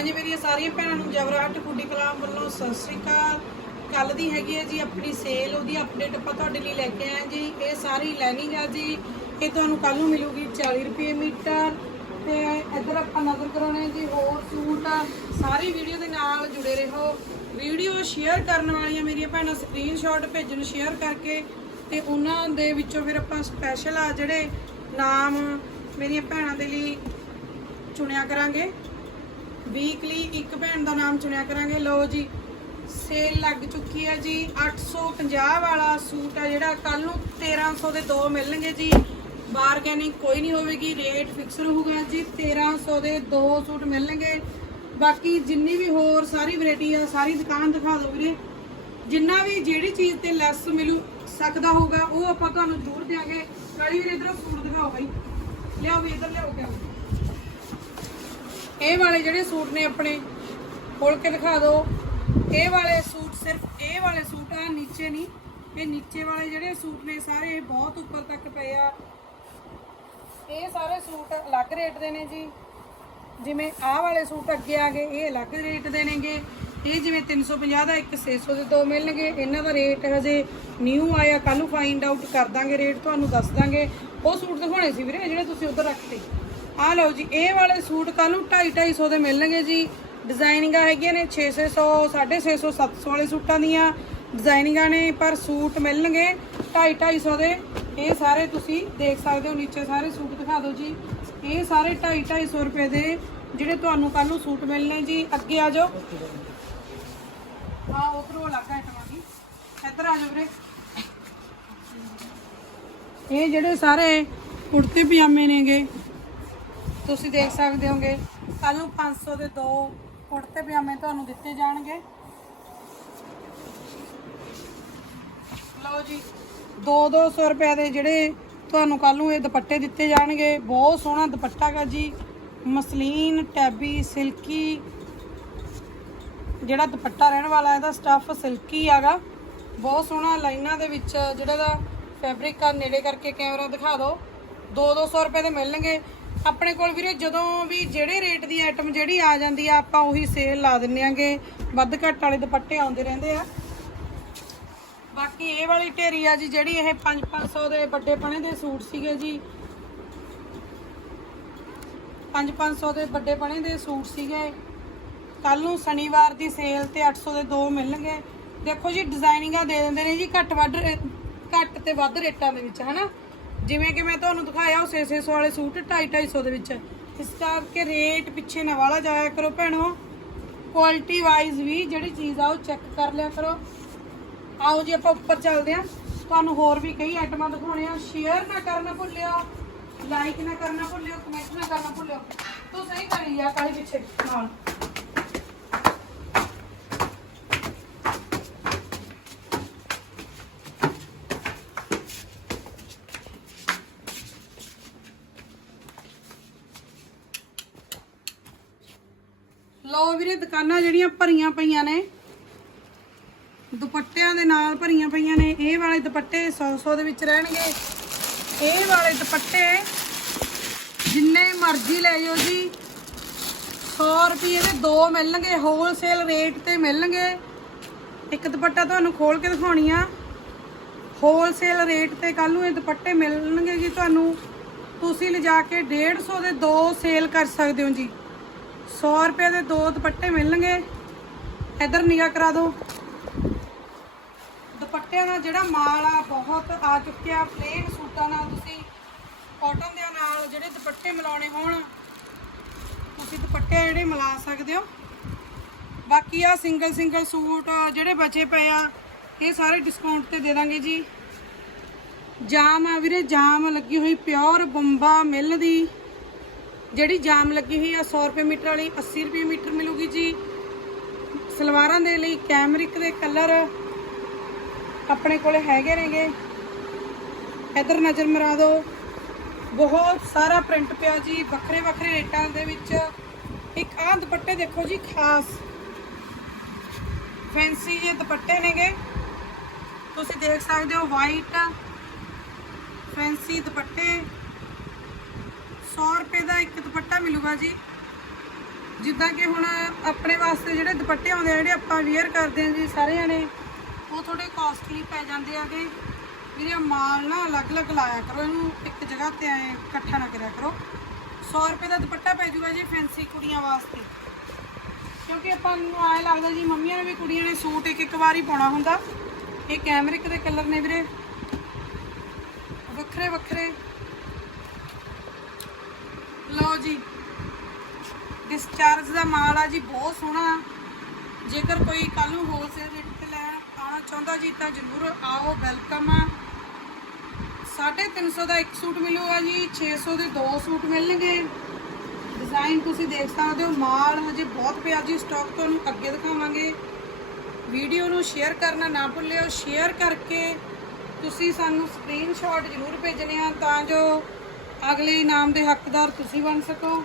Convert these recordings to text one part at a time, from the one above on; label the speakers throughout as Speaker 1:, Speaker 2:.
Speaker 1: ਹਾਂਜੀ ਮੇਰੀਆਂ ਸਾਰੀਆਂ ਭੈਣਾਂ ਨੂੰ ਜਵਰਾਟ ਫੂਡੀ ਕਲਾਮ ਵੱਲੋਂ ਸਤਿ ਸ਼੍ਰੀ ਅਕਾਲ। ਕੱਲ ਦੀ ਹੈਗੀ ਹੈ ਜੀ ਆਪਣੀ ਸੇਲ ਉਹਦੀ ਅਪਡੇਟ ਆਪਾਂ ਤੁਹਾਡੇ ਲਈ ਲੈ ਕੇ ਆਏ ਜੀ। ਇਹ ਸਾਰੀ ਲਾਈਨਿੰਗ ਆ ਜੀ। ਇਹ ਤੁਹਾਨੂੰ ਕੱਲ ਨੂੰ ਮਿਲੂਗੀ 40 ਰੁਪਏ ਮੀਟਰ। ਤੇ ਇੱਧਰ ਆਪਾਂ ਨਜ਼ਰ ਕਰਾਉਣੇ ਜੀ, ਹੋਰ ਸੂਟ ਸਾਰੀ ਵੀਡੀਓ ਦੇ ਨਾਲ ਜੁੜੇ ਰਹੋ। ਵੀਡੀਓ ਸ਼ੇਅਰ ਕਰਨ ਵਾਲੀਆਂ ਮੇਰੀਆਂ ਭੈਣਾਂ ਸਕਰੀਨਸ਼ਾਟ ਭੇਜਣ ਸ਼ੇਅਰ ਕਰਕੇ ਤੇ ਉਹਨਾਂ ਦੇ ਵਿੱਚੋਂ ਫਿਰ ਆਪਾਂ ਸਪੈਸ਼ਲ ਆ ਜਿਹੜੇ ਨਾਮ ਮੇਰੀਆਂ ਭੈਣਾਂ ਦੇ ਲਈ ਚੁਣਿਆ ਕਰਾਂਗੇ। ਵੀਕਲੀ ਇੱਕ ਭੈਣ ਦਾ ਨਾਮ ਚੁਣਿਆ ਕਰਾਂਗੇ। ਲਓ ਜੀ ਸੇਲ ਲੱਗ ਚੁੱਕੀ ਹੈ ਜੀ। 850 ਵਾਲਾ ਸੂਟ ਹੈ ਜਿਹੜਾ ਕੱਲ ਨੂੰ 1300 ਦੇ ਦੋ ਮਿਲਣਗੇ ਜੀ। ਬਾਰਗੇਨਿੰਗ ਕੋਈ ਨਹੀਂ ਹੋਵੇਗੀ ਰੇਟ ਫਿਕਸ ਰਹੂਗਾ ਜੀ। 1300 ਦੇ ਦੋ ਸੂਟ ਮਿਲਣਗੇ। ਬਾਕੀ ਜਿੰਨੀ ਵੀ ਹੋਰ ਸਾਰੀ ਵੈਰਾਈਟੀ ਆ, ਸਾਰੀ ਦੁਕਾਨ ਦਿਖਾ ਦਿਓ ਵੀਰੇ। ਜਿੰਨਾ ਵੀ ਜਿਹੜੀ ਚੀਜ਼ ਤੇ ਲੈਸ ਮਿਲੂ, ਸਕਦਾ ਹੋਊਗਾ, ਉਹ ਆਪਾਂ ਤੁਹਾਨੂੰ ਜ਼ਰੂਰ ਦਿਆਂਗੇ। ਕਾਲੀ ਵੀਰੇ ਇਧਰੋਂ ਸੂਟ ਦਿਖਾਓ ਬਾਈ। ਲਿਆਓ ਵੀ, ਇਧਰ ਲਿਆਓ ਕਿਆ? ਇਹ ਵਾਲੇ ਜਿਹੜੇ ਸੂਟ ਨੇ ਆਪਣੇ, ਖੋਲ ਕੇ ਦਿਖਾ ਦਿਓ। ਇਹ ਵਾਲੇ ਸੂਟ ਸਿਰਫ ਇਹ ਵਾਲੇ ਸੂਟ ਆ, ਨੀਚੇ ਨਹੀਂ। ਇਹ ਨੀਚੇ ਵਾਲੇ ਜਿਹੜੇ ਸੂਟ ਨੇ ਸਾਰੇ ਬਹੁਤ ਉੱਪਰ ਤੱਕ ਪਏ ਆ। ਇਹ ਸਾਰੇ ਸੂਟ ਅਲੱਗ ਰੇਟ ਦੇ ਨੇ ਜੀ। ਜਿਵੇਂ ਆਹ ਵਾਲੇ ਸੂਟ ਅੱਗੇ ਆ ਗਏ, ਇਹ ਅਲੱਗ ਰੇਟ ਦੇ ਨੇਗੇ। ਇਹ ਜਿਵੇਂ 350 ਦਾ ਇੱਕ 600 ਦੇ ਦੋ ਮਿਲਣਗੇ। ਇਹਨਾਂ ਦਾ ਰੇਟ ਹਜੇ ਨਿਊ ਆਇਆ ਕੱਲ ਨੂੰ ਫਾਈਂਡ ਆਊਟ ਕਰ ਦਾਂਗੇ, ਰੇਟ ਤੁਹਾਨੂੰ ਦੱਸ ਦਾਂਗੇ। ਉਹ ਸੂਟ ਦਿਖਾਉਣੇ ਸੀ ਵੀਰੇ, ਜਿਹੜੇ ਤੁਸੀਂ ਉਧਰ ਰੱਖਤੇ। ਆਹ ਲਓ ਜੀ, ਇਹ ਵਾਲੇ ਸੂਟ ਕੱਲ ਨੂੰ 2.5 250 ਦੇ ਮਿਲਣਗੇ ਜੀ। ਡਿਜ਼ਾਈਨਿੰਗਾਂ ਹੈਗੀਆਂ ਨੇ 600 650 700 ਵਾਲੇ ਸੂਟਾਂ ਦੀਆਂ। ਡਿਜ਼ਾਈਨਿੰਗਾਂ ਨੇ ਪਰ ਸੂਟ ਮਿਲਣਗੇ 2.5 250 ਦੇ। ਇਹ ਸਾਰੇ ਤੁਸੀਂ ਦੇਖ ਸਕਦੇ ਹੋ, ਨੀਚੇ ਸਾਰੇ ਸੂਟ ਦਿਖਾ ਦਿਓ ਜੀ। ਇਹ ਸਾਰੇ 2.5 250 ਰੁਪਏ ਦੇ ਜਿਹੜੇ ਤੁਹਾਨੂੰ ਕੱਲ ਨੂੰ ਸੂਟ ਮਿਲਣੇ ਜੀ। ਅੱਗੇ ਆ ਜਾਓ। ਹਾਂ ਉਧਰੋਂ ਅਲੱਗ ਆਈਟਮਾਂ ਦੀ ਇੱਧਰ ਆ ਜਾਓ ਵੀਰੇ। ਇਹ ਜਿਹੜੇ ਸਾਰੇ ਕੁੜਤੇ ਪਜਾਮੇ ਨੇਗੇ। ਤੁਸੀਂ ਦੇਖ ਸਕਦੇ ਹੋਗੇ ਕੱਲ ਨੂੰ 500 ਦੇ ਦੋ ਕੁੜਤੇ ਪਜਾਮੇ ਤੁਹਾਨੂੰ ਦਿੱਤੇ ਜਾਣਗੇ। ਲਓ ਜੀ 2-200 ਰੁਪਏ ਦੇ ਜਿਹੜੇ ਤੁਹਾਨੂੰ ਕੱਲ ਨੂੰ ਇਹ ਦੁਪੱਟੇ ਦਿੱਤੇ ਜਾਣਗੇ। ਬਹੁਤ ਸੋਹਣਾ ਦੁਪੱਟਾ ਗਾ ਜੀ, ਮਸਲੀਨ, ਟੈਬੀ, ਸਿਲਕੀ। ਜਿਹੜਾ ਦੁਪੱਟਾ ਰਹਿਣ ਵਾਲਾ, ਇਹਦਾ ਸਟੱਫ ਸਿਲਕੀ ਆਗਾ ਬਹੁਤ ਸੋਹਣਾ ਲਾਈਨਾਂ ਦੇ ਵਿੱਚ ਜਿਹੜਾ ਦਾ ਫੈਬਰਿਕ ਆ, ਨੇੜੇ ਕਰਕੇ ਕੈਮਰਾ ਦਿਖਾ ਦਿਓ। 2-200 ਰੁਪਏ ਦੇ ਮਿਲਣਗੇ। ਆਪਣੇ ਕੋਲ ਵੀਰੇ ਜਦੋਂ ਵੀ ਜਿਹੜੇ ਰੇਟ ਦੀ ਆਈਟਮ ਜਿਹੜੀ ਆ ਜਾਂਦੀ ਆ, ਆਪਾਂ ਉਹੀ ਸੇਲ ਲਾ ਦਿੰਨੇ ਆਂਗੇ। ਵੱਧ ਘੱਟ ਵਾਲੇ ਦੁਪੱਟੇ ਆਉਂਦੇ ਰਹਿੰਦੇ ਆ। ਬਾਕੀ ਇਹ ਵਾਲੀ ਢੇਰੀ ਆ ਜੀ, ਜਿਹੜੀ ਇਹ 5-500 ਦੇ ਵੱਡੇ ਪਣੇ ਦੇ ਸੂਟ ਸੀਗੇ ਜੀ। 5-500 ਦੇ ਵੱਡੇ ਪਣੇ ਦੇ ਸੂਟ ਸੀਗੇ। ਕੱਲ ਨੂੰ ਸ਼ਨੀਵਾਰ ਦੀ ਸੇਲ ਤੇ 800 ਦੇ ਦੋ ਮਿਲਣਗੇ। ਦੇਖੋ ਜੀ ਡਿਜ਼ਾਈਨਿੰਗਾਂ ਦੇ ਦਿੰਦੇ ਨੇ ਜੀ, ਘੱਟ ਵੱਧ ਰੇ- ਘੱਟ ਤੇ ਵੱਧ ਰੇਟਾਂ ਦੇ ਵਿੱਚ, ਹਨਾ? ਜਿਵੇਂ ਕਿ ਮੈਂ ਤੁਹਾਨੂੰ ਦਿਖਾਇਆ ਉਹ 600 ਵਾਲੇ ਸੂਟ 250 ਦੇ ਵਿੱਚ। ਇਸ ਕਰਕੇ ਰੇਟ ਪਿੱਛੇ ਨਾ ਵਾਲਾ ਜਾਇਆ ਕਰੋ ਭੈਣੋ। ਕੁਆਲਿਟੀ ਵਾਈਜ਼ ਵੀ ਜਿਹੜੀ ਚੀਜ਼ ਆ ਉਹ ਚੈੱਕ ਕਰ ਲਿਆ ਕਰੋ। ਆਓ ਜੀ ਆਪਾਂ ਉੱਪਰ ਚੱਲਦੇ ਆ ਤੁਹਾਨੂੰ ਹੋਰ ਵੀ ਕਈ ਆਈਟਮਾਂ ਦਿਖਾਉਣੇ ਆ। ਸ਼ੇਅਰ ਨਾ ਕਰਨਾ ਭੁੱਲਿਓ। ਲਾਈਕ ਨਾ ਕਰਨਾ ਭੁੱਲਿਓ। ਕਮੈਂਟ ਨਾ ਕਰਨਾ ਭੁੱਲਿਓ। ਤੂੰ ਸਹੀ ਕਰੀ ਆ ਕਾਲੀ ਪਿੱਛੇ। ਨਾਲ। ਲਓ ਵੀਰੇ, ਦੁਕਾਨਾਂ ਜਿਹੜੀਆਂ ਭਰੀਆਂ ਪਈਆਂ ਨੇ, ਦੁਪੱਟਿਆਂ ਦੇ ਨਾਲ ਭਰੀਆਂ ਪਈਆਂ ਨੇ। ਇਹ ਵਾਲੇ ਦੁਪੱਟੇ 100-100 ਦੇ ਵਿੱਚ ਰਹਿਣਗੇ। ਇਹ ਵਾਲੇ ਦੁਪੱਟੇ ਜਿੰਨੇ ਮਰਜ਼ੀ ਲੈ ਜਾਓ ਜੀ। 100 ਰੁਪਏ ਦੇ ਦੋ ਮਿਲਣਗੇ ਹੋਲਸੇਲ ਰੇਟ ਤੇ ਮਿਲਣਗੇ। ਇੱਕ ਦੁਪੱਟਾ ਤੁਹਾਨੂੰ ਖੋਲ ਕੇ ਦਿਖਾਉਣੀ ਆ। ਹੋਲਸੇਲ ਰੇਟ ਤੇ ਕੱਲ ਨੂੰ ਇਹ ਦੁਪੱਟੇ ਮਿਲਣਗੇ ਜੀ ਤੁਹਾਨੂੰ। ਤੁਸੀਂ ਲਿਜਾ ਕੇ 150 ਦੇ ਦੋ ਸੇਲ ਕਰ ਸਕਦੇ ਹੋ ਜੀ। 100 ਰੁਪਏ ਦੇ ਦੋ ਦੁਪੱਟੇ ਮਿਲਣਗੇ। ਇੱਧਰ ਨਿਗਾਹ ਕਰਾ ਦਿਓ। ਦੁਪੱਟਿਆਂ ਦਾ ਜਿਹੜਾ ਮਾਲ ਆ, ਬਹੁਤ ਆ ਚੁੱਕਿਆ। ਪਲੇਨ ਸੂਟਾਂ ਨਾਲ ਤੁਸੀਂ ਕਾਟਨ ਦੇ ਨਾਲ ਜਿਹੜੇ ਦੁਪੱਟੇ ਮਿਲਾਉਣੇ ਹੋਣ, ਤੁਸੀਂ ਦੁਪੱਟੇ ਜਿਹੜੇ ਮਿਲਾ ਸਕਦੇ ਹੋ। ਬਾਕੀ ਆ ਸਿੰਗਲ ਸਿੰਗਲ ਸੂਟ ਜਿਹੜੇ ਬਚੇ ਪਏ ਆ, ਇਹ ਸਾਰੇ ਡਿਸਕਾਊਂਟ ਤੇ ਦੇ ਦਾਂਗੇ ਜੀ। ਜਾਮ ਆ ਵੀਰੇ, ਜਾਮ, ਲੱਗੀ ਹੋਈ ਪਿਓਰ ਬੰਬਾ ਮਿਲ ਦੀ। ਜਿਹੜੀ ਜਾਮ ਲੱਗੀ ਹੋਈ ਆ 100 ਰੁਪਏ ਮੀਟਰ ਵਾਲੀ 80 ਰੁਪਏ ਮੀਟਰ ਮਿਲੂਗੀ ਜੀ। ਸਲਵਾਰਾਂ ਦੇ ਲਈ ਕੈਮਰਿਕ ਦੇ ਕਲਰ ਆਪਣੇ ਕੋਲੇ ਹੈਗੇ ਨੇਗੇ। ਇਧਰ ਨਜ਼ਰ ਮਰਾ ਦਿਓ। ਬਹੁਤ ਸਾਰਾ ਪ੍ਰਿੰਟ ਪਿਆ ਜੀ, ਵੱਖਰੇ ਵੱਖਰੇ ਰੇਟਾਂ ਦੇ ਵਿੱਚ। ਇੱਕ ਆਹ ਦੁਪੱਟੇ ਦੇਖੋ ਜੀ, ਖਾਸ। ਫੈਂਸੀ ਜੇ ਦੁਪੱਟੇ ਨੇਗੇ। ਤੁਸੀਂ ਦੇਖ ਸਕਦੇ ਹੋ ਵਾਈਟ ਫੈਂਸੀ ਦੁਪੱਟੇ 100 ਰੁਪਏ ਦਾ ਇੱਕ ਦੁਪੱਟਾ ਮਿਲੂਗਾ ਜੀ। ਜਿੱਦਾਂ ਕਿ ਹੁਣ ਆਪਣੇ ਵਾਸਤੇ ਜਿਹੜੇ ਦੁਪੱਟੇ ਆਉਂਦੇ ਆ, ਜਿਹੜੇ ਆਪਾਂ ਵੇਅਰ ਕਰਦੇ ਆ ਜੀ ਸਾਰੇ ਜਣੇ ਉਹ ਥੋੜੇ ਕਾਸਟਲੀ ਪੈ ਜਾਂਦੇ ਆਗੇ ਵੀਰੇ ਮਾਲ ਨਾ ਅਲੱਗ-ਅਲੱਗ ਲਾਇਆ ਕਰੋ, ਇਹਨੂੰ ਇੱਕ ਜਗ੍ਹਾ ਤੇ ਐ ਇਕੱਠਾ ਨਾ ਕਰਿਆ ਕਰੋ। 100 ਰੁਪਏ ਦਾ ਦੁਪੱਟਾ ਪੈ ਜੂਗਾ ਜੀ ਫੈਂਸੀ ਕੁੜੀਆਂ ਵਾਸਤੇ। ਕਿਉਂਕਿ ਆਪਾਂ ਨੂੰ ਆਏ ਲੱਗਦਾ ਜੀ, ਮੰਮੀਆਂ ਨੇ ਵੀ ਕੁੜੀਆਂ ਨੇ ਸੂਟ ਇੱਕ ਇੱਕ ਵਾਰ ਹੀ ਪਾਉਣਾ ਹੁੰਦਾ। ਇਹ ਕੈਮਰਿਕ ਦੇ ਕਲਰ ਨੇ ਵੀਰੇ। ਵੱਖਰੇ ਵੱਖਰੇ ਲਓ ਜੀ। ਡਿਸਚਾਰਜ ਦਾ ਮਾਲ ਆ ਜੀ, ਬਹੁਤ ਸੋਹਣਾ। ਜੇਕਰ ਕੋਈ ਕੱਲ ਨੂੰ ਹੋਲਸੇਲ ਰੇਟ ਤੇ ਲੈਣ ਆਉਣਾ ਚਾਹੁੰਦਾ ਜੀ, ਤਾਂ ਜ਼ਰੂਰ ਆਓ ਵੈਲਕਮ ਆ। 350 ਦਾ ਇੱਕ ਸੂਟ ਮਿਲੂਗਾ ਜੀ 600 ਦੇ ਦੋ ਸੂਟ ਮਿਲਣਗੇ। ਡਿਜ਼ਾਈਨ ਤੁਸੀਂ ਦੇਖ ਸਕਦੇ ਹੋ, ਮਾਲ ਹਜੇ ਬਹੁਤ ਪਿਆ ਜੀ ਸਟਾਕ ਤੁਹਾਨੂੰ ਅੱਗੇ ਦਿਖਾਵਾਂਗੇ। ਵੀਡੀਓ ਨੂੰ ਸ਼ੇਅਰ ਕਰਨਾ ਨਾ ਭੁੱਲਿਓ ਸ਼ੇਅਰ ਕਰਕੇ ਤੁਸੀਂ ਸਾਨੂੰ ਸਕਰੀਨਸ਼ਾਟ ਜ਼ਰੂਰ ਭੇਜਣੇ ਆ, ਤਾਂ ਜੋ ਅਗਲੇ ਇਨਾਮ ਦੇ ਹੱਕਦਾਰ ਤੁਸੀਂ ਬਣ ਸਕੋ।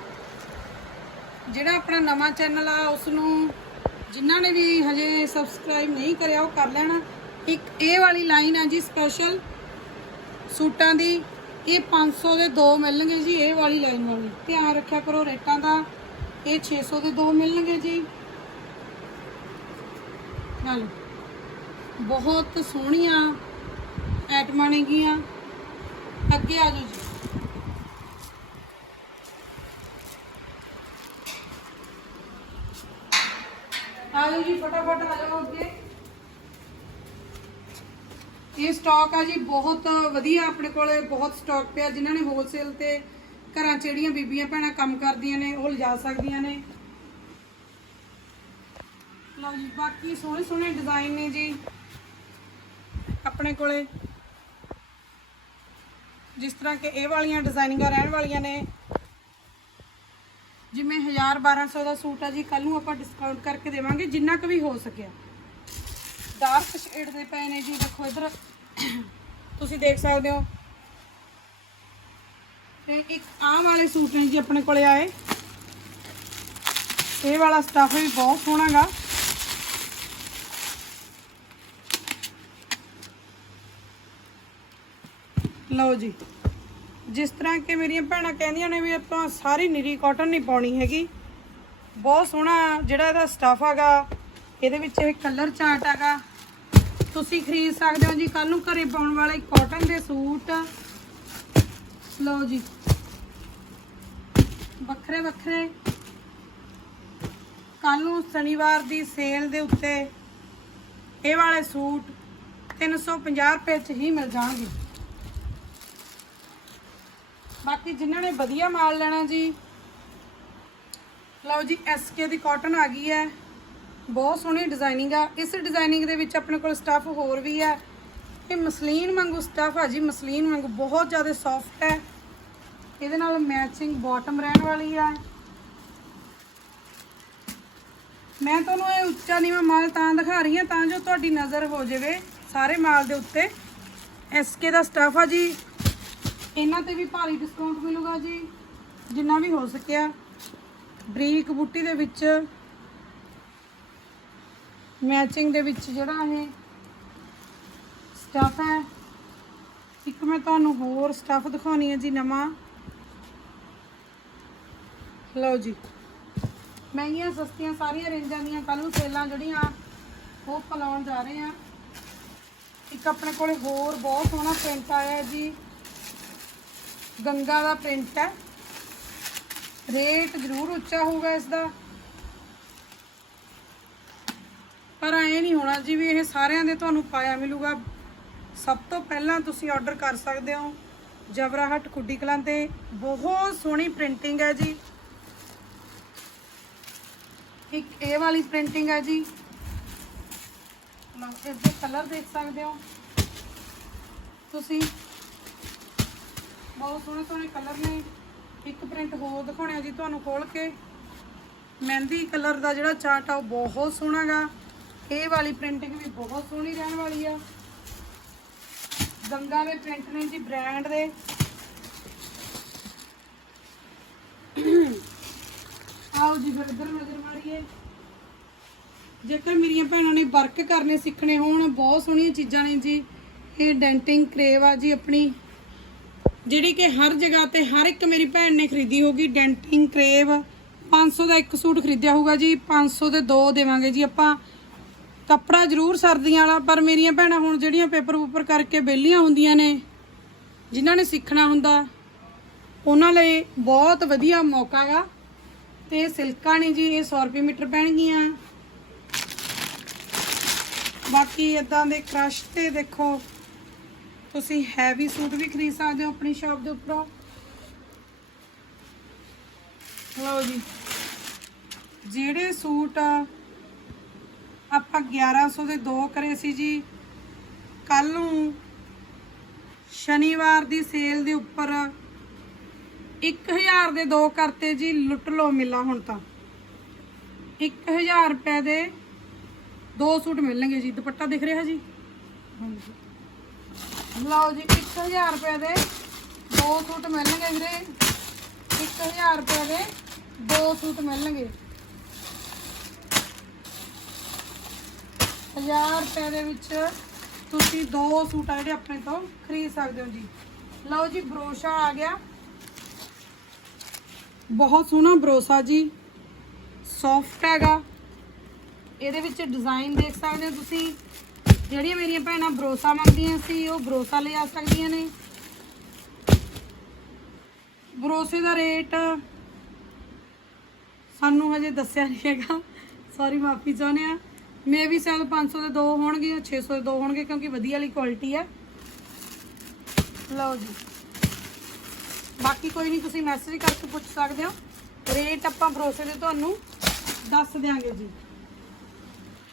Speaker 1: ਜਿਹੜਾ ਆਪਣਾ ਨਵਾਂ ਚੈਨਲ ਆ ਉਸ ਨੂੰ ਜਿਨ੍ਹਾਂ ਨੇ ਵੀ ਹਜੇ ਸਬਸਕ੍ਰਾਈਬ ਨਹੀਂ ਕਰਿਆ, ਉਹ ਕਰ ਲੈਣਾ। ਇੱਕ ਇਹ ਵਾਲੀ ਲਾਈਨ ਹੈ ਜੀ ਸਪੈਸ਼ਲ ਸੂਟਾਂ ਦੀ। ਇਹ 500 ਦੇ ਦੋ ਮਿਲਣਗੇ ਜੀ, ਇਹ ਵਾਲੀ ਲਾਈਨ ਵਾਲੀ ਧਿਆਨ ਰੱਖਿਆ ਕਰੋ ਰੇਟਾਂ ਦਾ। ਇਹ 600 ਦੇ ਦੋ ਮਿਲਣਗੇ ਜੀ। ਨਾਲ ਬਹੁਤ ਸੋਹਣੀਆਂ ਐਟਮਾਂ ਨੇਗੀਆਂ। ਅੱਗੇ ਆ ਜਾਓ ਜੀ ਆ ਜਾਓ ਜੀ ਫਟਾਫਟ ਆ ਜਾਓ ਅੱਗੇ ਇਹ ਸਟਾਕ ਆ ਜੀ, ਬਹੁਤ ਵਧੀਆ ਆਪਣੇ ਕੋਲੇ, ਬਹੁਤ ਸਟਾਕ ਪਿਆ। ਜਿਨ੍ਹਾਂ ਨੇ ਹੋਲਸੇਲ ਤੇ ਘਰਾਂ 'ਚ ਜਿਹੜੀਆਂ ਬੀਬੀਆਂ ਭੈਣਾਂ ਕੰਮ ਕਰਦੀਆਂ ਨੇ, ਉਹ ਲਿਜਾ ਸਕਦੀਆਂ ਨੇ। ਲਓ ਜੀ, ਬਾਕੀ ਸੋਹਣੇ ਸੋਹਣੇ ਡਿਜ਼ਾਈਨ ਨੇ ਜੀ ਆਪਣੇ ਕੋਲੇ। ਜਿਸ ਤਰ੍ਹਾਂ ਕਿ ਇਹ ਵਾਲੀਆਂ ਡਿਜ਼ਾਈਨਿੰਗਾਂ ਰਹਿਣ ਵਾਲੀਆਂ ਨੇ। ਜਿਵੇਂ 1000 1200 ਦਾ ਸੂਟ ਆ ਜੀ ਕੱਲ ਨੂੰ ਆਪਾਂ ਡਿਸਕਾਊਂਟ ਕਰਕੇ ਦੇਵਾਂਗੇ, ਜਿੰਨਾ ਕੁ ਵੀ ਹੋ ਸਕਿਆ। ਡਾਰਕ ਸ਼ੇਡ ਦੇ ਪਏ ਨੇ ਜੀ, ਦੇਖੋ ਇਧਰ। ਤੁਸੀਂ ਦੇਖ ਸਕਦੇ ਹੋ। ਤੇ ਇੱਕ ਆਹ ਵਾਲੇ ਸੂਟ ਨੇ ਜੀ ਆਪਣੇ ਕੋਲੇ ਆਏ। ਇਹ ਵਾਲਾ ਸਟਾਫ ਵੀ ਬਹੁਤ ਸੋਹਣਾਗਾ ਲਓ ਜੀ, ਜਿਸ ਤਰ੍ਹਾਂ ਕਿ ਮੇਰੀਆਂ ਭੈਣਾਂ ਕਹਿੰਦੀਆਂ ਨੇ ਵੀ ਆਪਾਂ ਸਾਰੀ ਨਿਰੀ ਕਾਟਨ ਨਹੀਂ ਪਾਉਣੀ ਹੈਗੀ। ਬਹੁਤ ਸੋਹਣਾ ਜਿਹੜਾ ਇਹਦਾ ਸਟਾਫ ਹੈਗਾ ਇਹਦੇ ਵਿੱਚ ਇਹ ਕਲਰ ਚਾਰਟ ਹੈਗਾ ਤੁਸੀਂ ਖਰੀਦ ਸਕਦੇ ਹੋ ਜੀ ਕੱਲ ਨੂੰ ਘਰੇ ਪਾਉਣ ਵਾਲੇ ਕਾਟਨ ਦੇ ਸੂਟ। ਲਓ ਜੀ। ਵੱਖਰੇ ਵੱਖਰੇ। ਕੱਲ ਨੂੰ ਸ਼ਨੀਵਾਰ ਦੀ ਸੇਲ ਦੇ ਉੱਤੇ ਇਹ ਵਾਲੇ ਸੂਟ 350 ਰੁਪਏ ਚ ਹੀ ਮਿਲ ਜਾਣਗੇ। ਬਾਕੀ ਜਿਨ੍ਹਾਂ ਨੇ ਵਧੀਆ ਮਾਲ ਲੈਣਾ ਜੀ, ਲਓ ਜੀ ਐਸਕੇ ਦੀ ਕਾਟਨ ਆ ਗਈ ਹੈ। ਬਹੁਤ ਸੋਹਣੀ ਡਿਜ਼ਾਈਨਿੰਗ ਆ। ਇਸ ਡਿਜ਼ਾਈਨਿੰਗ ਦੇ ਵਿੱਚ ਆਪਣੇ ਕੋਲ ਸਟੱਫ ਹੋਰ ਵੀ ਹੈ ਇਹ ਮਸਲੀਨ ਵਾਂਗੂ ਸਟੱਫ ਆ ਜੀ, ਮਸਲੀਨ ਵਾਂਗੂ ਬਹੁਤ ਜ਼ਿਆਦਾ ਸੌਫਟ ਹੈ। ਇਹਦੇ ਨਾਲ ਮੈਚਿੰਗ ਬਾਟਮ ਰਹਿਣ ਵਾਲੀ ਆ। ਮੈਂ ਤੁਹਾਨੂੰ ਇਹ ਉੱਚਾ ਨੀਵਾਂ ਮਾਲ ਤਾਂ ਦਿਖਾ ਰਹੀ ਹਾਂ, ਤਾਂ ਜੋ ਤੁਹਾਡੀ ਨਜ਼ਰ ਹੋ ਜਾਵੇ ਸਾਰੇ ਮਾਲ ਦੇ ਉੱਤੇ। ਐਸਕੇ ਦਾ ਸਟੱਫ ਆ ਜੀ। ਇਹਨਾਂ ਤੇ ਵੀ ਭਾਰੀ ਡਿਸਕਾਊਂਟ ਮਿਲੂਗਾ ਜੀ, ਜਿੰਨਾ ਵੀ ਹੋ ਸਕਿਆ। ਬਰੀਕ ਬੂਟੀ ਦੇ ਵਿੱਚ ਮੈਚਿੰਗ ਦੇ ਵਿੱਚ ਜਿਹੜਾ ਇਹ ਸਟਫ ਹੈ, ਇੱਕ ਮੈਂ ਤੁਹਾਨੂੰ ਹੋਰ ਸਟਫ ਦਿਖਾਉਣੀ ਹੈ ਜੀ ਨਵਾਂ। ਲਓ ਜੀ। ਮਹਿੰਗੀਆਂ ਸਸਤੀਆਂ ਸਾਰੀਆਂ ਰੇਂਜਾਂ ਦੀਆਂ ਕੱਲ ਨੂੰ ਸੇਲਾਂ ਜਿਹੜੀਆਂ, ਉਹ ਪਲਾਉਣ ਜਾ ਰਹੇ ਆ ਇੱਕ ਆਪਣੇ ਕੋਲੇ ਹੋਰ ਬਹੁਤ ਸੋਹਣਾ ਪ੍ਰਿੰਟ ਆਇਆ ਜੀ। ਗੰਗਾ ਦਾ ਪ੍ਰਿੰਟ ਹੈ। ਰੇਟ ਜ਼ਰੂਰ ਉੱਚਾ ਹੋਊਗਾ ਇਸ ਦਾ। ਪਰ ਐ ਨਹੀਂ ਹੋਣਾ ਜੀ ਵੀ ਇਹ ਸਾਰਿਆਂ ਦੇ ਤੁਹਾਨੂੰ ਪਾਇਆ ਮਿਲੂਗਾ। ਸਭ ਤੋਂ ਪਹਿਲਾਂ ਤੁਸੀਂ ਆਰਡਰ ਕਰ ਸਕਦੇ ਹੋ ਜਬਰਾਹਟ ਖੁੱਡੀ ਕਲਾਂ ਤੇ। ਬਹੁਤ ਸੋਹਣੀ ਪ੍ਰਿੰਟਿੰਗ ਹੈ ਜੀ। ਇੱਕ ਇਹ ਵਾਲੀ ਪ੍ਰਿੰਟਿੰਗ ਹੈ ਜੀ। ਇਸ ਦੇ ਕਲਰ ਦੇਖ ਸਕਦੇ ਹੋ। ਤੁਸੀਂ ਬਹੁਤ ਸੋਹਣੇ ਸੋਹਣੇ ਕਲਰ ਨੇ। ਇੱਕ ਪ੍ਰਿੰਟ ਹੋਰ ਦਿਖਾਉਣਿਆ ਜੀ ਤੁਹਾਨੂੰ ਖੋਲ ਕੇ। ਮਹਿੰਦੀ ਕਲਰ ਦਾ ਜਿਹੜਾ ਚਾਰਟ ਆ ਉਹ ਬਹੁਤ ਸੋਹਣਾ ਗਾ ਇਹ ਵਾਲੀ ਪ੍ਰਿੰਟਿੰਗ ਵੀ ਬਹੁਤ ਸੋਹਣੀ ਰਹਿਣ ਵਾਲੀ ਆ। ਗੰਗਾ ਦੇ ਪ੍ਰਿੰਟ ਨੇ ਜੀ ਬ੍ਰਾਂਡ ਦੇ। ਆਓ ਜੀ ਫਿਰ ਇੱਧਰ ਨਜ਼ਰ ਮਾਰੀਏ। ਜੇਕਰ ਮੇਰੀਆਂ ਭੈਣਾਂ ਨੇ ਵਰਕ ਕਰਨੇ ਸਿੱਖਣੇ ਹੋਣ, ਬਹੁਤ ਸੋਹਣੀਆਂ ਚੀਜ਼ਾਂ ਨੇ ਜੀ। ਇਹ ਡੈਂਟਿੰਗ ਕਰੇਵ ਆ ਜੀ ਆਪਣੀ। ਜਿਹੜੀ ਕਿ ਹਰ ਜਗ੍ਹਾ ਤੇ ਹਰ ਇੱਕ ਮੇਰੀ ਭੈਣ ਨੇ ਖਰੀਦੀ ਹੋਗੀ ਡੈਂਟਿੰਗ ਕਰੇਵ 500 ਦਾ ਇੱਕ ਸੂਟ ਖਰੀਦਿਆ ਹੋਊਗਾ ਜੀ 500 ਦੇ ਦੋ ਦੇਵਾਂਗੇ ਜੀ ਆਪਾਂ। ਕੱਪੜਾ ਜ਼ਰੂਰ ਸਰਦੀਆਂ ਵਾਲਾ, ਪਰ ਮੇਰੀਆਂ ਭੈਣਾਂ ਹੁਣ ਜਿਹੜੀਆਂ ਪੇਪਰ ਪੂਪਰ ਕਰਕੇ ਵਿਹਲੀਆਂ ਹੁੰਦੀਆਂ ਨੇ, ਜਿਨ੍ਹਾਂ ਨੇ ਸਿੱਖਣਾ ਹੁੰਦਾ, ਉਹਨਾਂ ਲਈ ਬਹੁਤ ਵਧੀਆ ਮੌਕਾ ਗਾ। ਤੇ ਇਹ ਸਿਲਕਾਂ ਨੇ ਜੀ, ਇਹ 100 ਰੁਪਏ ਮੀਟਰ ਪੈਣਗੀਆਂ। ਬਾਕੀ ਇਦਾਂ ਦੇ ਕ੍ਰਸ਼ ਤੇ ਦੇਖੋ, ਤੁਸੀਂ ਹੈਵੀ ਸੂਟ ਵੀ ਖਰੀਦ ਸਕਦੇ ਹੋ ਆਪਣੀ ਸ਼ਾਪ ਦੇ ਉੱਪਰੋਂ। ਲਓ ਜੀ, ਜਿਹੜੇ ਸੂਟ ਆਪਾਂ 1100 ਦੇ ਦੋ ਕਰੇ ਸੀ ਜੀ। ਕੱਲ ਨੂੰ ਸ਼ਨੀਵਾਰ ਦੀ ਸੇਲ ਦੇ ਉੱਪਰ 1000 ਦੇ ਦੋ ਕਰਤੇ ਜੀ, ਲੁੱਟ ਲੋ ਮਿਲਾ ਹੁਣ ਤਾਂ। 1000 ਰੁਪਏ ਦੇ ਦੋ ਸੂਟ ਮਿਲਣਗੇ ਜੀ। ਦੁਪੱਟਾ ਦਿਖ ਰਿਹਾ ਜੀ? ਹਾਂਜੀ ਲਓ ਜੀ 1000 ਰੁਪਏ ਦੇ ਦੋ ਸੂਟ ਮਿਲਣਗੇ ਵੀਰੇ। 1000 ਰੁਪਏ ਦੇ ਦੋ ਸੂਟ ਮਿਲਣਗੇ। 1000 ਰੁਪਏ ਦੇ ਵਿੱਚ ਤੁਸੀਂ ਦੋ ਸੂਟ ਆ ਜਿਹੜੇ ਆਪਣੇ ਤੋਂ ਖਰੀਦ ਸਕਦੇ ਹੋ ਜੀ। ਲਓ ਜੀ, ਬਰੋਸ਼ਾ ਆ ਗਿਆ। ਬਹੁਤ ਸੋਹਣਾ ਬਰੋਸਾ ਜੀ। ਸੌਫਟ ਹੈਗਾ। ਇਹਦੇ ਵਿੱਚ ਡਿਜ਼ਾਈਨ ਦੇਖ ਸਕਦੇ ਹੋ ਤੁਸੀਂ। ਜਿਹੜੀਆਂ ਮੇਰੀਆਂ ਭੈਣਾਂ ਬਰੋਸਾ ਮੰਗਦੀਆਂ ਸੀ, ਉਹ ਬਰੋਸਾ ਲੈ ਆ ਸਕਦੀਆਂ ਨੇ। ਬਰੋਸੇ ਦਾ ਰੇਟ ਸਾਨੂੰ ਹਜੇ ਦੱਸਿਆ ਨਹੀਂ ਹੈਗਾ। ਸੌਰੀ ਮਾਫੀ ਚਾਹੁੰਦੇ ਆ। ਮੇ ਵੀ ਸ਼ਾਇਦ 500 ਦੇ ਦੋ ਹੋਣਗੇ ਜਾਂ 600 ਦੇ ਦੋ ਹੋਣਗੇ, ਕਿਉਂਕਿ ਵਧੀਆ ਵਾਲੀ ਕੁਆਲਿਟੀ ਹੈ। ਲਓ ਜੀ। ਬਾਕੀ ਕੋਈ ਨਹੀਂ, ਤੁਸੀਂ ਮੈਸੇਜ ਕਰਕੇ ਪੁੱਛ ਸਕਦੇ ਹੋ। ਰੇਟ ਆਪਾਂ ਭਰੋਸੇ ਦੇ ਤੁਹਾਨੂੰ ਦੱਸ ਦਿਆਂਗੇ ਜੀ।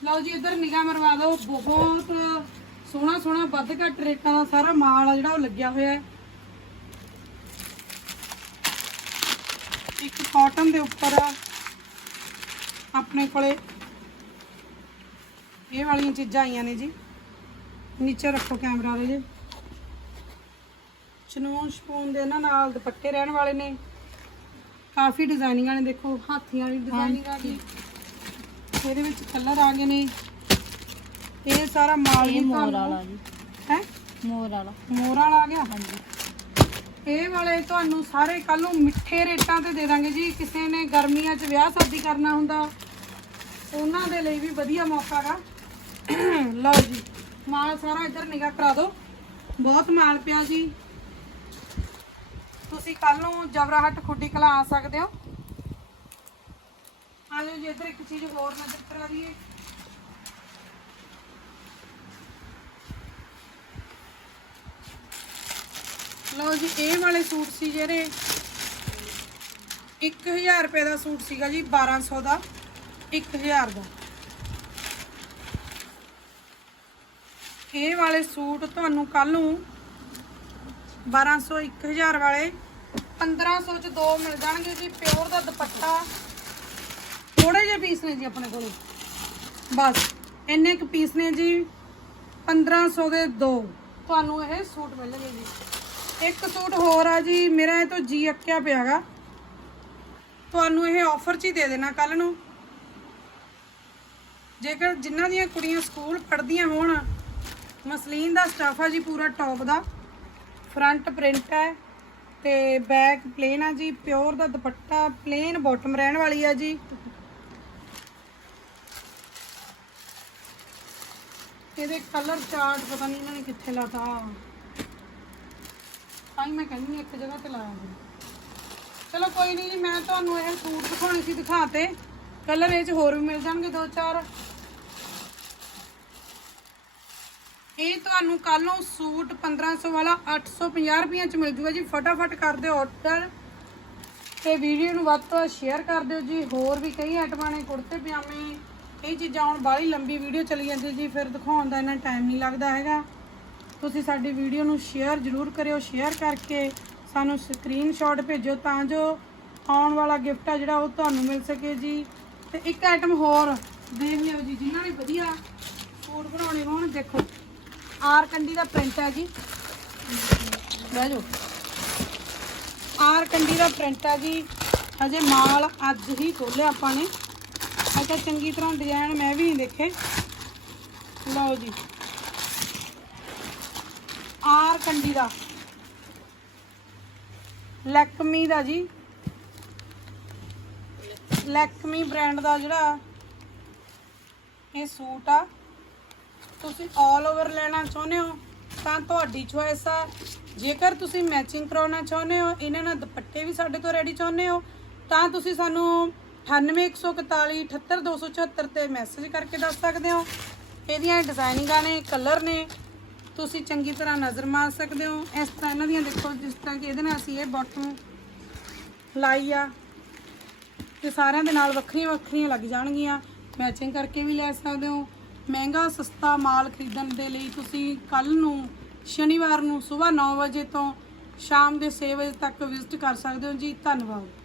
Speaker 1: ਲਓ ਜੀ, ਇੱਧਰ ਨਿਗਾਹ ਮਰਵਾ ਦਿਓ। ਬਹੁਤ ਸੋਹਣਾ ਸੋਹਣਾ, ਵੱਧ ਘੱਟ ਰੇਟਾਂ ਦਾ ਸਾਰਾ ਮਾਲ ਆ ਜਿਹੜਾ ਉਹ ਲੱਗਿਆ ਹੋਇਆ ਹੈ। ਇੱਕ ਕਾਟਨ ਦੇ ਉੱਪਰ ਆ, ਆਪਣੇ ਕੋਲੇ। ਇਹ ਵਾਲੀਆਂ ਚੀਜ਼ਾਂ ਆਈਆਂ ਨੇ ਜੀ। ਨੀਚੇ ਰੱਖੋ ਕੈਮਰਾ ਦੇ ਜੀ। ਚਨੂਨ ਸਪੂਨ ਦੇ ਨਾ ਨਾਲ ਦੁਪੱਟੇ ਰਹਿਣ ਵਾਲੇ ਨੇ। ਕਾਫੀ ਡਿਜ਼ਾਈਨਿੰਗਾਂ ਨੇ ਦੇਖੋ ਹਾਥੀਆਂ ਵਾਲੀ ਡਿਜ਼ਾਈਨਿੰਗ ਆ ਗਈ। ਇਹਦੇ ਵਿੱਚ ਕਲਰ ਆ ਗਏ ਨੇ। ਇਹ ਸਾਰਾ ਮਾਲ ਹੀ ਮੋਰ ਵਾਲਾ ਜੀ। ਹੈ?
Speaker 2: ਮੋਰ ਵਾਲਾ।
Speaker 1: ਮੋਰ ਵਾਲਾ ਆ ਗਿਆ? ਹਾਂਜੀ। ਇਹ ਵਾਲੇ ਤੁਹਾਨੂੰ ਸਾਰੇ ਕੱਲ ਨੂੰ ਮਿੱਠੇ ਰੇਟਾਂ ਤੇ ਦੇ ਦਾਂਗੇ ਜੀ। ਕਿਸੇ ਨੇ ਗਰਮੀਆਂ 'ਚ ਵਿਆਹ ਸ਼ਾਦੀ ਕਰਨਾ ਹੁੰਦਾ ਉਹਨਾਂ ਦੇ ਲਈ ਵੀ ਵਧੀਆ ਮੌਕਾ ਗਾ। ਲਓ ਜੀ, ਮਾਲ ਸਾਰਾ ਇੱਧਰ ਨਿਗਾਹ ਕਰਾ ਦਿਓ। ਬਹੁਤ ਮਾਲ ਪਿਆ ਜੀ। ਤੁਸੀਂ ਕੱਲ ਨੂੰ ਜਬਰਾਹਟ ਖੁੱਡੀ ਕਲਾ ਆ ਸਕਦੇ ਹੋ। ਆ ਜਾਓ ਜੀ, ਇੱਧਰ ਇੱਕ ਚੀਜ਼ ਹੋਰ ਨਜ਼ਰ ਕਰਾ ਦਈਏ। ਲਓ ਜੀ, ਇਹ ਵਾਲੇ ਸੂਟ ਸੀ ਜਿਹੜੇ 1000 ਰੁਪਏ ਦਾ ਸੂਟ ਸੀਗਾ ਜੀ 1200 ਦਾ 1000 ਦਾ। ਇਹ ਵਾਲੇ ਸੂਟ ਤੁਹਾਨੂੰ ਕੱਲ ਨੂੰ 1200 1000 ਵਾਲੇ 1500 ਚ ਦੋ ਮਿਲ ਜਾਣਗੇ ਜੀ, ਪਿਓਰ ਦਾ ਦੁਪੱਟਾ। ਥੋੜੇ ਜਿਹੇ ਪੀਸ ਨੇ ਜੀ ਆਪਣੇ ਕੋਲ। ਬਸ, ਇੰਨੇ ਕੁ ਪੀਸ ਨੇ ਜੀ 1500 ਦੇ ਦੋ। ਤੁਹਾਨੂੰ ਇਹ ਸੂਟ ਮਿਲਣਗੇ ਜੀ। ਇੱਕ ਸੂਟ ਹੋਰ ਆ ਜੀ, ਮੇਰਾ ਇਹ ਤੋਂ ਜੀ ਅੱਕਿਆ ਪਿਆਗਾ। ਤੁਹਾਨੂੰ ਇਹ ਆਫਰ 'ਚ ਹੀ ਦੇ ਦੇਣਾ ਕੱਲ ਨੂੰ। ਜੇਕਰ ਜਿਨ੍ਹਾਂ ਦੀਆਂ ਕੁੜੀਆਂ ਸਕੂਲ ਪੜ੍ਹਦੀਆਂ ਹੋਣ ਮਸਲੀਨ ਦਾ ਸਟਾਫ ਆ ਜੀ, ਪੂਰਾ ਟੌਪ ਦਾ। ਫਰੰਟ ਪ੍ਰਿੰਟ ਹੈ ਤੇ ਬੈਕ ਪਲੇਨ ਆ ਜੀ ਪਿਓਰ ਦਾ ਦੁਪੱਟਾ ਪਲੇਨ ਬਾਟਮ ਰਹਿਣ ਵਾਲੀ ਆ ਜੀ। ਇਹਦੇ ਕਲਰ ਚਾਰਟ ਪਤਾ ਨਹੀਂ ਇਹਨਾਂ ਨੇ ਕਿੱਥੇ ਲਾਤਾ। ਤਾਂ ਹੀ ਮੈਂ ਕਹਿੰਦੀ ਇੱਕ ਜਗ੍ਹਾ ਤੇ ਲਾਇਆ ਜੀ। ਚਲੋ ਕੋਈ ਨਹੀਂ ਜੀ, ਮੈਂ ਤੁਹਾਨੂੰ ਇਹ ਸੂਟ ਦਿਖਾਉਣੇ ਸੀ ਦਿਖਾਤੇ ਕਲਰ ਇਹ ਚ ਹੋਰ ਵੀ ਮਿਲ ਜਾਣਗੇ, ਦੋ ਚਾਰ। ਇਹ ਤੁਹਾਨੂੰ ਕੱਲ ਨੂੰ ਸੂਟ 1500 ਵਾਲਾ 850 ਰੁਪਈਆ ਚ ਮਿਲ ਜੂਗਾ ਜੀ। ਫਟਾਫਟ ਕਰ ਦਿਓ ਆਰਡਰ ਤੇ ਵੀਡੀਓ ਨੂੰ ਵੱਧ ਤੋਂ ਵੱਧ ਸ਼ੇਅਰ ਕਰ ਦਿਓ ਜੀ। ਹੋਰ ਵੀ ਕਈ ਆਈਟਮਾਂ ਨੇ, ਕੁੜਤੇ, ਪਜਾਮੇ। ਇਹ ਚੀਜ਼ਾਂ ਹੁਣ ਬਾਹਲੀ ਲੰਬੀ ਵੀਡੀਓ ਚਲੀ ਜਾਂਦੀ ਜੀ। ਫਿਰ ਦਿਖਾਉਣ ਦਾ ਇੰਨਾ ਟਾਈਮ ਨਹੀਂ ਲੱਗਦਾ ਹੈਗਾ। ਤੁਸੀਂ ਸਾਡੀ ਵੀਡੀਓ ਨੂੰ ਸ਼ੇਅਰ ਜ਼ਰੂਰ ਕਰਿਓ ਸ਼ੇਅਰ ਕਰਕੇ ਸਾਨੂੰ ਸਕਰੀਨਸ਼ਾਟ ਭੇਜੋ ਤਾਂ ਜੋ ਆਉਣ ਵਾਲਾ ਗਿਫਟ ਆ ਜਿਹੜਾ ਉਹ ਤੁਹਾਨੂੰ ਮਿਲ ਸਕੇ ਜੀ। ਤੇ ਇੱਕ ਆਈਟਮ ਹੋਰ, ਦੇਖ ਲਿਓ ਜੀ ਜਿਨ੍ਹਾਂ ਨੇ ਵਧੀਆ ਸੂਟ ਬਣਾਉਣੇ ਹੋਣ, ਦੇਖੋ। ਆਰ ਕੰਡੀ ਦਾ ਪ੍ਰਿੰਟ ਹੈ ਜੀ। ਬਹਿ ਜਾਓ। ਆਰ ਕੰਡੀ ਦਾ ਪ੍ਰਿੰਟ ਹੈ ਜੀ। ਹਜੇ ਮਾਲ ਅੱਜ ਹੀ ਖੋਲਿਆ ਆਪਾਂ ਨੇ। ਅੱਛਾ, ਚੰਗੀ ਤਰ੍ਹਾਂ ਡਿਜ਼ਾਈਨ ਮੈਂ ਵੀ ਨਹੀਂ ਦੇਖੇ। ਲਓ ਜੀ। ਆਰ ਕੰਡੀ ਦਾ। ਲੈਕਮੀ ਦਾ ਜੀ। ਲੈਕਮੀ ਬ੍ਰਾਂਡ ਦਾ ਜਿਹੜਾ ਇਹ ਸੂਟ ਆ। ਤੁਸੀਂ 올 ਓਵਰ ਲੈਣਾ ਚਾਹੁੰਦੇ ਹੋ, ਤਾਂ ਤੁਹਾਡੀ ਚੋਇਸ ਆ। ਜੇਕਰ ਤੁਸੀਂ ਮੈਚਿੰਗ ਕਰਾਉਣਾ ਚਾਹੁੰਦੇ ਹੋ, ਇਹਨਾਂ ਨਾਲ ਦੁਪੱਟੇ ਵੀ ਸਾਡੇ ਤੋਂ ਰੈਡੀ ਚਾਹੁੰਦੇ ਹੋ, ਤਾਂ ਤੁਸੀਂ ਸਾਨੂੰ 98141 78274 ਤੇ ਮੈਸੇਜ ਕਰਕੇ ਦੱਸ ਸਕਦੇ ਹੋ। ਇਹਦੀਆਂ ਡਿਜ਼ਾਈਨਿੰਗਾਂ ਨੇ ਕਲਰ ਨੇ। ਤੁਸੀਂ ਚੰਗੀ ਤਰ੍ਹਾਂ ਨਜ਼ਰ ਮਾਰ ਸਕਦੇ ਹੋ। ਇਸ ਤਰ੍ਹਾਂ ਇਹਨਾਂ ਦੀਆਂ ਦੇਖੋ, ਜਿਸ ਤਰ੍ਹਾਂ ਕਿ ਇਹਦੇ ਨਾਲ ਅਸੀਂ ਇਹ ਬਾਟਮ ਲਾਈ ਆ। ਤੇ ਸਾਰਿਆਂ ਦੇ ਨਾਲ ਵੱਖਰੀਆਂ ਵੱਖਰੀਆਂ ਲੱਗ ਜਾਣਗੀਆਂ। ਮੈਚਿੰਗ ਕਰਕੇ ਵੀ ਲੈ ਸਕਦੇ ਹੋ। ਮਹਿੰਗਾ ਸਸਤਾ ਮਾਲ ਖਰੀਦਣ ਦੇ ਲਈ ਤੁਸੀਂ ਕੱਲ ਨੂੰ ਸ਼ਨੀਵਾਰ ਨੂੰ ਸਵੇਰ 9 ਵਜੇ ਤੋਂ ਸ਼ਾਮ ਦੇ 6 ਵਜੇ ਤੱਕ ਵਿਜ਼ਿਟ ਕਰ ਸਕਦੇ ਹੋ ਜੀ। ਧੰਨਵਾਦ।